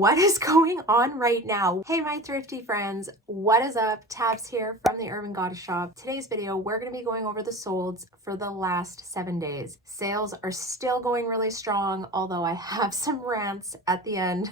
what is going on right now? Hey, my thrifty friends, what is up? Tabs here from the Urban Goddess Shop. Today's video, we're going to be going over the solds for the last 7 days. Sales are still going really strong, although I have some rants at the end.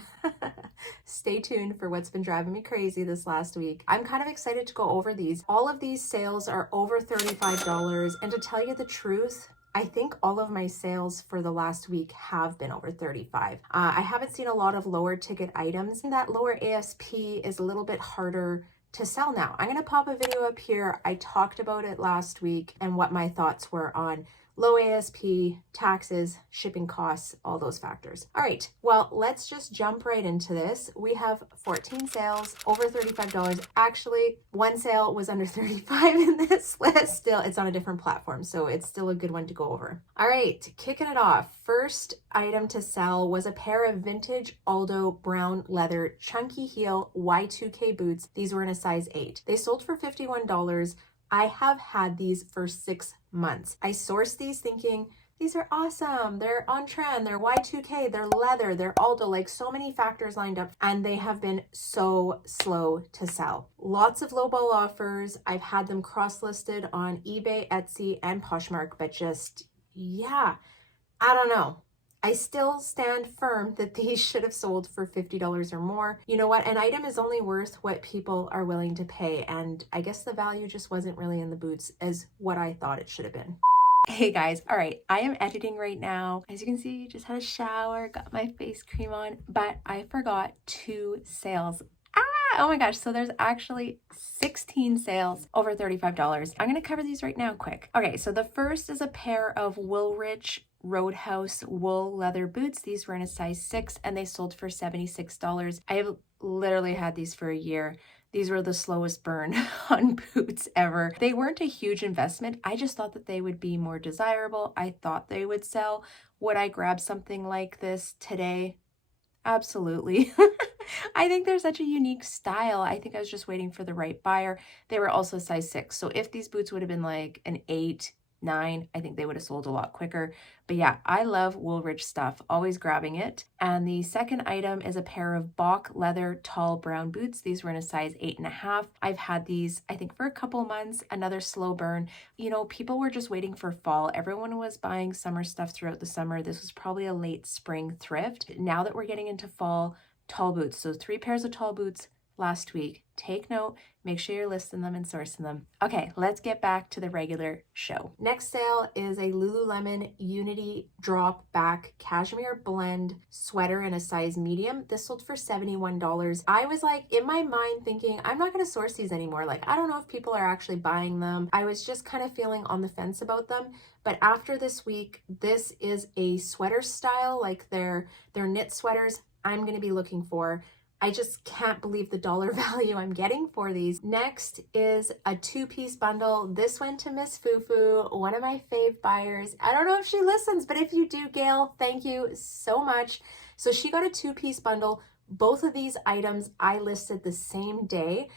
Stay tuned for what's been driving me crazy this last week. I'm kind of excited to go over these. All of these sales are over $35, and to tell you the truth, I think all of my sales for the last week have been over 35. I haven't seen a lot of lower ticket items, and that lower ASP is a little bit harder to sell now. I'm gonna pop a video up here. I talked about it last week and what my thoughts were on low ASP, taxes, shipping costs, all those factors. All right, well, let's just jump right into this. We have 14 sales, over $35. Actually, one sale was under 35 in this list. Still, it's on a different platform, so it's still a good one to go over. All right, kicking it off. First item to sell was a pair of vintage Aldo brown leather chunky heel Y2K boots. These were in a size 8. They sold for $51. I have had these for 6 months. I sourced these thinking, these are awesome. They're on trend. They're Y2K. They're leather. They're Aldo. Like, so many factors lined up, and they have been so slow to sell. Lots of lowball offers. I've had them cross-listed on eBay, Etsy, and Poshmark, but just, yeah, I don't know. I still stand firm that these should have sold for $50 or more. You know what? An item is only worth what people are willing to pay. And I guess the value just wasn't really in the boots as what I thought it should have been. Hey guys, all right, I am editing right now. As you can see, just had a shower, got my face cream on, but I forgot 2 sales. Oh my gosh, so there's actually 16 sales over $35. I'm gonna cover these right now quick. Okay, so the first is a pair of Wilfred Roadhouse wool leather boots. These were in a size 6 and they sold for $76. I have literally had these for a year. These were the slowest burn on boots ever. They weren't a huge investment. I just thought that they would be more desirable. I thought they would sell. Would I grab something like this today? Absolutely. I think they're such a unique style. I think I was just waiting for the right buyer. They were also size 6. So if these boots would have been like an 8, 9, I think they would have sold a lot quicker. But yeah, I love Woolrich stuff, always grabbing it. And the second item is a pair of Bach leather tall brown boots. These were in a size 8.5. I've had these, I think, for a couple months. Another slow burn. You know, people were just waiting for fall. Everyone was buying summer stuff throughout the summer. This was probably a late spring thrift. Now that we're getting into fall, tall boots. So 3 pairs of tall boots last week. Take note, make sure you're listing them and sourcing them. Okay, let's get back to the regular show. Next sale is a Lululemon Unity Drop Back Cashmere Blend sweater in a size medium. This sold for $71. I was like, in my mind thinking, I'm not gonna source these anymore. Like, I don't know if people are actually buying them. I was just kind of feeling on the fence about them. But after this week, this is a sweater style, like they're knit sweaters I'm gonna be looking for. I just can't believe the dollar value I'm getting for these. Next is a 2-piece bundle. This went to Miss Fufu, one of my fave buyers. I don't know if she listens, but if you do, Gail, thank you so much. So she got a 2-piece bundle. Both of these items I listed the same day.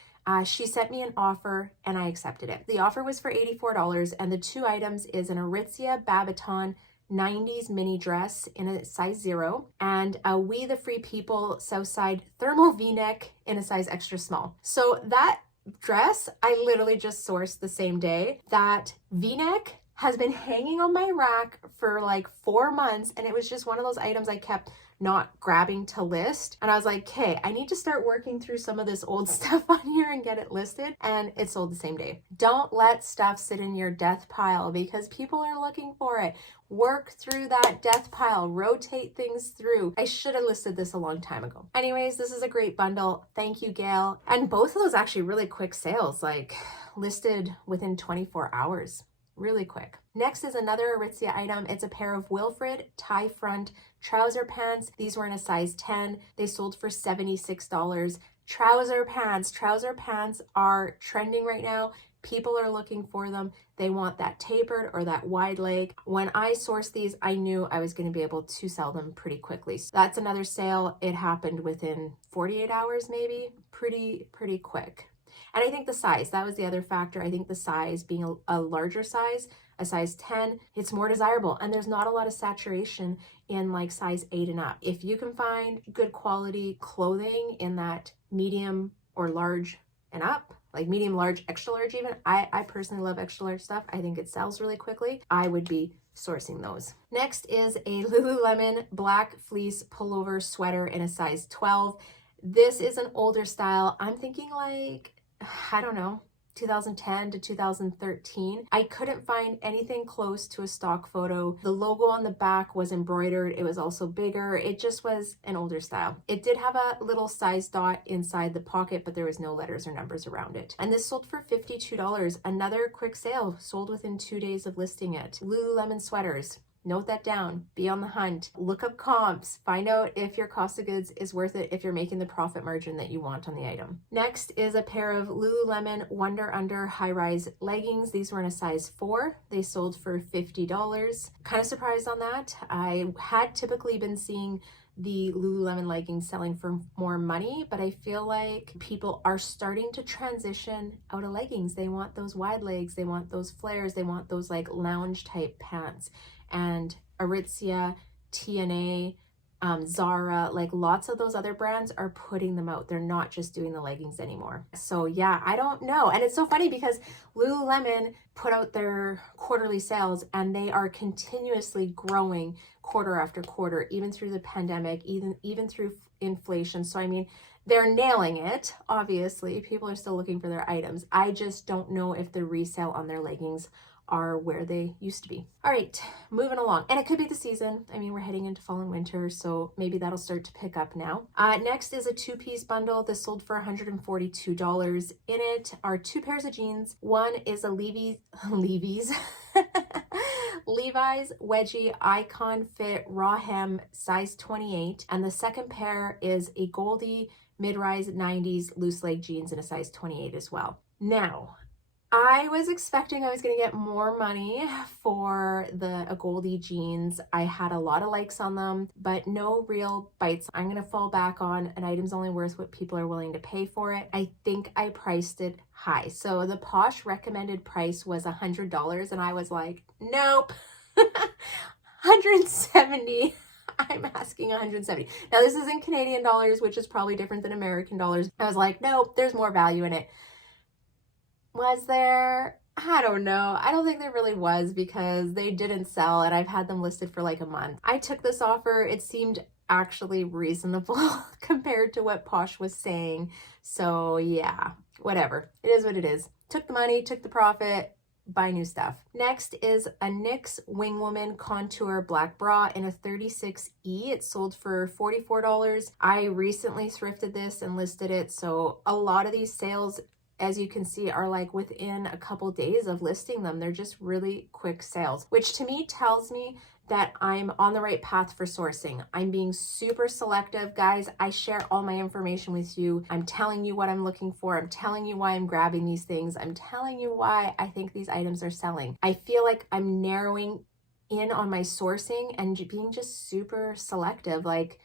She sent me an offer and I accepted it. The offer was for $84, and the 2 items is an Aritzia Babaton 90s mini dress in a size 0 and a We the Free People Southside thermal v-neck in a size extra small. So that dress I literally just sourced the same day. That v-neck has been hanging on my rack for like 4 months, and it was just one of those items I kept not grabbing to list. And I was like, okay, I need to start working through some of this old stuff on here and get it listed. And it sold the same day. Don't let stuff sit in your death pile because people are looking for it. Work through that death pile, rotate things through. I should have listed this a long time ago. Anyways, this is a great bundle. Thank you, Gail. And both of those actually really quick sales, like listed within 24 hours. Really quick. Next is another Aritzia item. It's a pair of Wilfred tie front trouser pants. These were in a size 10. They sold for $76. Trouser pants are trending right now. People are looking for them. They want that tapered or that wide leg. When I sourced these, I knew I was going to be able to sell them pretty quickly. So that's another sale. It happened within 48 hours, maybe. Pretty quick. And I think the size, that was the other factor. I think the size, being a larger size, a size 10, it's more desirable. And there's not a lot of saturation in like size 8 and up. If you can find good quality clothing in that medium or large and up, like medium, large, extra large even, I personally love extra large stuff. I think it sells really quickly. I would be sourcing those. Next is a Lululemon black fleece pullover sweater in a size 12. This is an older style. I'm thinking like, I don't know, 2010 to 2013. I couldn't find anything close to a stock photo. The logo on the back was embroidered. It was also bigger. It just was an older style. It did have a little size dot inside the pocket, but there was no letters or numbers around it. And this sold for $52. Another quick sale, sold within 2 days of listing it. Lululemon sweaters. Note that down, be on the hunt, look up comps, find out if your cost of goods is worth it if you're making the profit margin that you want on the item. Next is a pair of Lululemon Wonder Under high-rise leggings. These were in a size 4. They sold for $50. Kind of surprised on that. I had typically been seeing the Lululemon leggings selling for more money, but I feel like people are starting to transition out of leggings. They want those wide legs, they want those flares, they want those like lounge type pants. And Aritzia, TNA, Zara, like lots of those other brands are putting them out. They're not just doing the leggings anymore. So yeah, I don't know. And it's so funny because Lululemon put out their quarterly sales and they are continuously growing quarter after quarter, even through the pandemic, even through inflation. So I mean, they're nailing it. Obviously, people are still looking for their items. I just don't know if the resale on their leggings are where they used to be. All right, moving along. And it could be the season. I mean, we're heading into fall and winter, so maybe that'll start to pick up now. Next is a 2-piece bundle. This sold for $142. In it are 2 pairs of jeans. One is a Levi's wedgie icon fit raw hem size 28. And the second pair is a Goldie mid-rise 90s loose leg jeans in a size 28 as well. Now, I was expecting I was going to get more money for a Goldie jeans. I had a lot of likes on them, but no real bites. I'm going to fall back on an item's only worth what people are willing to pay for it. I think I priced it high. So the Posh recommended price was $100 and I was like, nope, 170. I'm asking 170. Now this is in Canadian dollars, which is probably different than American dollars. I was like, nope, there's more value in it. Was there? I don't know. I don't think there really was because they didn't sell and I've had them listed for like a month. I took this offer. It seemed actually reasonable compared to what Posh was saying. So yeah, whatever. It is what it is. Took the money, took the profit, buy new stuff. Next is a NYX Wingwoman Contour Black Bra in a 36E. It sold for $44. I recently thrifted this and listed it. So a lot of these sales, as you can see, are like within a couple days of listing them. They're just really quick sales, which to me tells me that I'm on the right path for sourcing. I'm being super selective, guys. I share all my information with you. I'm telling you what I'm looking for. I'm telling you why I'm grabbing these things. I'm telling you why I think these items are selling. I feel like I'm narrowing in on my sourcing and being just super selective, like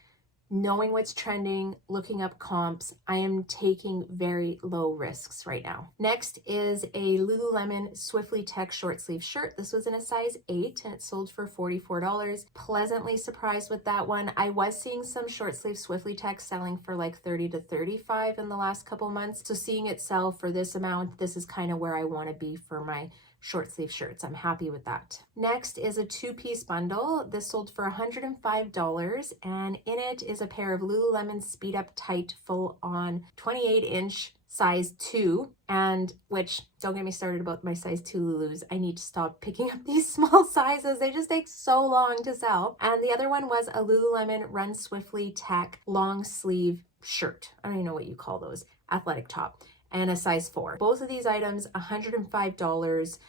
knowing what's trending, looking up comps. I am taking very low risks right now. Next is a Lululemon Swiftly Tech short sleeve shirt. This was in a size 8 and it sold for $44. Pleasantly surprised with that one. I was seeing some short sleeve Swiftly Tech selling for like $30 to $35 in the last couple months. So seeing it sell for this amount, this is kind of where I want to be for my short sleeve shirts. I'm happy with that. Next is a 2-piece bundle. This sold for $105 and in it is a pair of Lululemon Speed Up Tight full on 28-inch size 2, and which, don't get me started about my size 2 Lulus. I need to stop picking up these small sizes. They just take so long to sell. And the other one was a Lululemon Run Swiftly Tech long sleeve shirt. I don't even know what you call those. Athletic top. And a size 4. Both of these items, $105.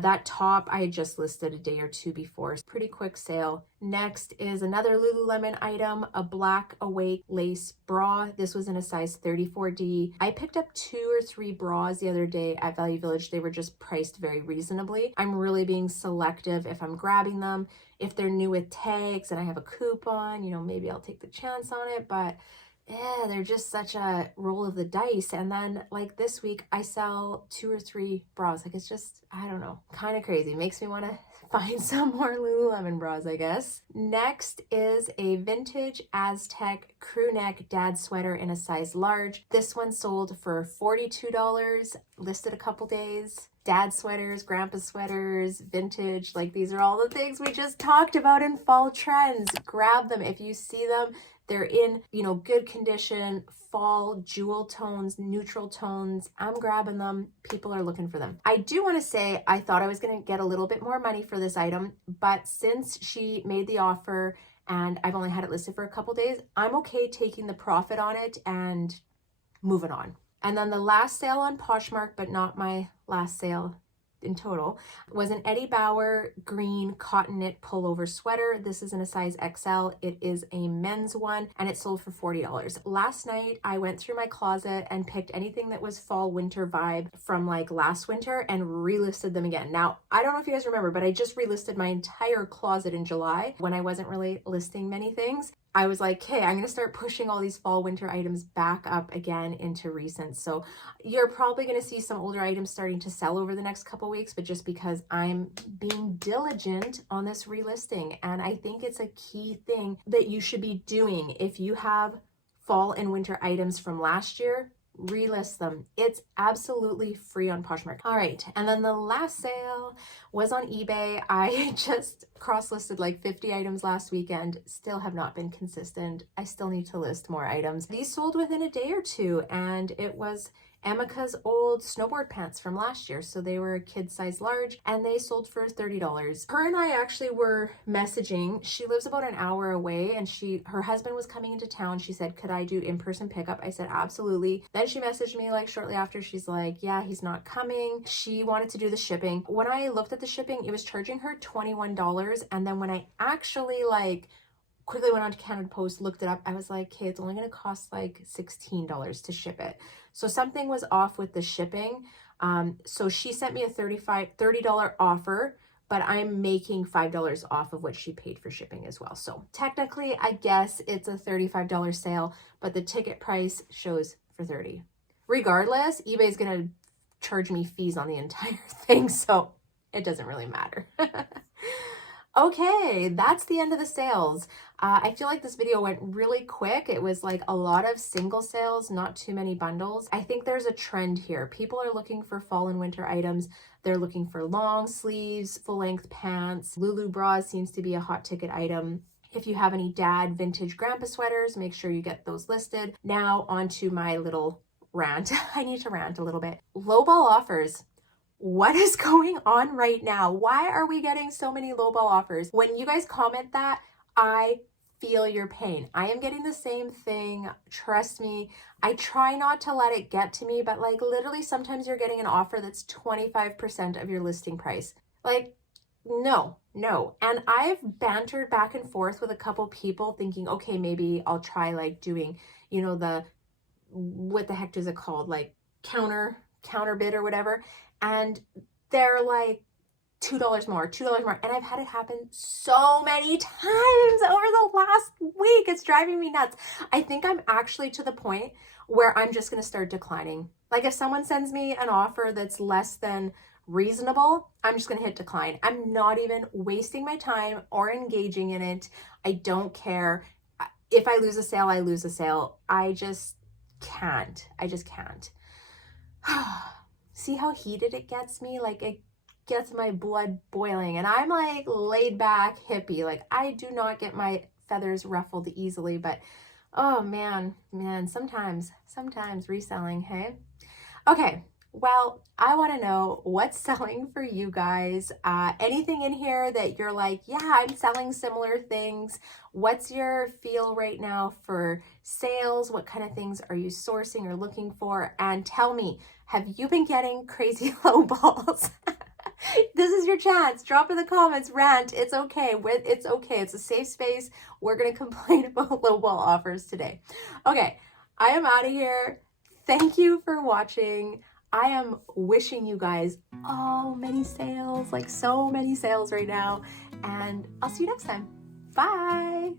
That top I had just listed a day or two before. Pretty quick sale. Next is another Lululemon item, a Black Awake lace bra. This was in a size 34D. I picked up 2 or 3 bras the other day at Value Village. They were just priced very reasonably. I'm really being selective if I'm grabbing them. If they're new with tags and I have a coupon, you know, maybe I'll take the chance on it, but they're just such a roll of the dice. And then like this week I sell 2 or 3 bras. Like it's just, I don't know, kind of crazy. Makes me want to find some more Lululemon bras, I guess. Next is a vintage Aztec crew neck dad sweater in a size large. This one sold for $42, listed a couple days. Dad sweaters, grandpa sweaters, vintage, like these are all the things we just talked about in fall trends. Grab them if you see them. They're in, good condition, fall, jewel tones, neutral tones. I'm grabbing them. People are looking for them. I do want to say I thought I was going to get a little bit more money for this item, but since she made the offer and I've only had it listed for a couple days, I'm okay taking the profit on it and moving on. And then the last sale on Poshmark, but not my last sale in total, was an Eddie Bauer green cotton knit pullover sweater. This is in a size XL. It is a men's one and it sold for $40. Last night I went through my closet and picked anything that was fall winter vibe from like last winter and relisted them again. Now, I don't know if you guys remember, but I just relisted my entire closet in July when I wasn't really listing many things. I was like, hey, I'm going to start pushing all these fall winter items back up again into recent. So you're probably going to see some older items starting to sell over the next couple weeks, but just because I'm being diligent on this relisting. And I think it's a key thing that you should be doing. If you have fall and winter items from last year, relist them. It's absolutely free on Poshmark. All right, and then the last sale was on eBay. I just cross-listed like 50 items last weekend. Still have not been consistent. I still need to list more items. These sold within a day or two, and it was Emika's old snowboard pants from last year. So they were a kid size large and they sold for $30. Her and I actually were messaging. She lives about an hour away and her husband was coming into town. She said, could I do in-person pickup? I said, absolutely. Then she messaged me like shortly after. She's like, yeah, he's not coming. She wanted to do the shipping. When I looked at the shipping, it was charging her $21. And then when I actually quickly went on to Canada Post, looked it up, I was like, okay, it's only going to cost like $16 to ship it. So something was off with the shipping. So she sent me a $30 offer, but I'm making $5 off of what she paid for shipping as well. So technically, I guess it's a $35 sale, but the ticket price shows for $30. Regardless, eBay is going to charge me fees on the entire thing, so it doesn't really matter. Okay, that's the end of the sales. I feel like this video went really quick. It was like a lot of single sales, not too many bundles. I think there's a trend here. People are looking for fall and winter items. They're looking for long sleeves, full-length pants. Lulu bras seems to be a hot ticket item. If you have any dad vintage grandpa sweaters, make sure you get those listed. Now onto my little rant. I need to rant a little bit. Lowball offers. What is going on right now? Why are we getting so many lowball offers? When you guys comment that, I feel your pain. I am getting the same thing. Trust me. I try not to let it get to me, but like literally sometimes you're getting an offer that's 25% of your listing price. Like, no. And I've bantered back and forth with a couple people thinking, okay, maybe I'll try like doing, what the heck is it called? Like counter bid or whatever. And they're like $2 more. And I've had it happen so many times over the last week. It's driving me nuts. I think I'm actually to the point where I'm just going to start declining. Like if someone sends me an offer that's less than reasonable, I'm just going to hit decline. I'm not even wasting my time or engaging in it. I don't care. If I lose a sale, I lose a sale. I just can't. See how heated it gets me? Like it gets my blood boiling and I'm like laid back hippie. Like I do not get my feathers ruffled easily, but oh man, sometimes reselling, hey? Okay, well, I want to know what's selling for you guys. Anything in here that you're like, yeah, I'm selling similar things. What's your feel right now for sales? What kind of things are you sourcing or looking for? And tell me, have you been getting crazy low balls? This is your chance. Drop in the comments, rant. It's okay. It's okay. It's a safe space. We're going to complain about low ball offers today. Okay, I am out of here. Thank you for watching. I am wishing you guys many sales, like so many sales right now. And I'll see you next time. Bye.